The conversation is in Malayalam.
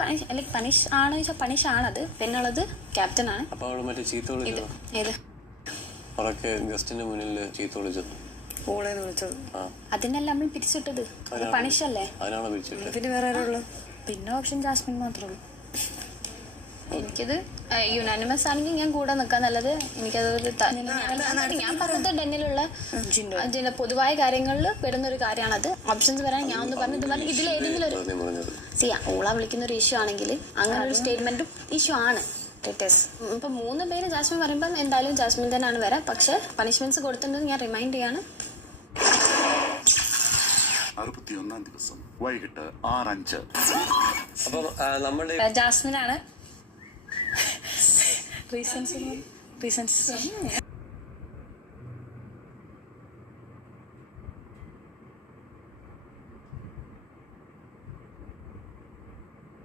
പണിഷ് ആണെന്ന് വെച്ചാൽ പണിഷ് ആണത്. പിന്നുള്ളത് ക്യാപ്റ്റൻ ആണ്. ഏത് ഗസ്റ്റിന്റെ മുന്നിൽ ചീത്ത വിളിച്ചത് അതിനല്ല നമ്മൾ പിരിച്ചിട്ടത്. പണിഷല്ലേ. പിന്നെ വേറെ ആരുള്ളൂ? പിന്നെ ഓപ്ഷൻ ജാസ്മിൻ മാത്രമേ ഉള്ളൂ. എനിക്കിത് യുനാനിമസ് ആണെങ്കിൽ ഞാൻ കൂടെ നിൽക്കാൻ നല്ലത്. എനിക്കതൊരു ഞാൻ പറഞ്ഞത് ഡെന്നിലുള്ള പൊതുവായ കാര്യങ്ങളിൽ പെടുന്നൊരു കാര്യമാണത്. ഓപ്ഷൻസ് വരാൻ ഞാൻ ഒന്ന് പറഞ്ഞു ഇതിലേതെങ്കിലും ഒരു ഓള വിളിക്കുന്ന ഒരു ഇഷ്യൂ ആണെങ്കിൽ അങ്ങനെ ഒരു സ്റ്റേറ്റ്മെന്റും ഇഷ്യൂ ആണ്. ഇപ്പൊ 3 പേര് ജാസ്മിൻ പറയുമ്പോൾ എന്തായാലും ജാസ്മിൻ തന്നെയാണ് വരാം. പക്ഷെ പണിഷ്മെന്റ്സ് കൊടുത്തിട്ടുണ്ടെന്ന് ഞാൻ റിമൈൻഡ് ചെയ്യാണ്. 61-ാം ദിവസം വൈകിട്ട് 6:05. ജാസ്മിനാണ് റീസൺസ്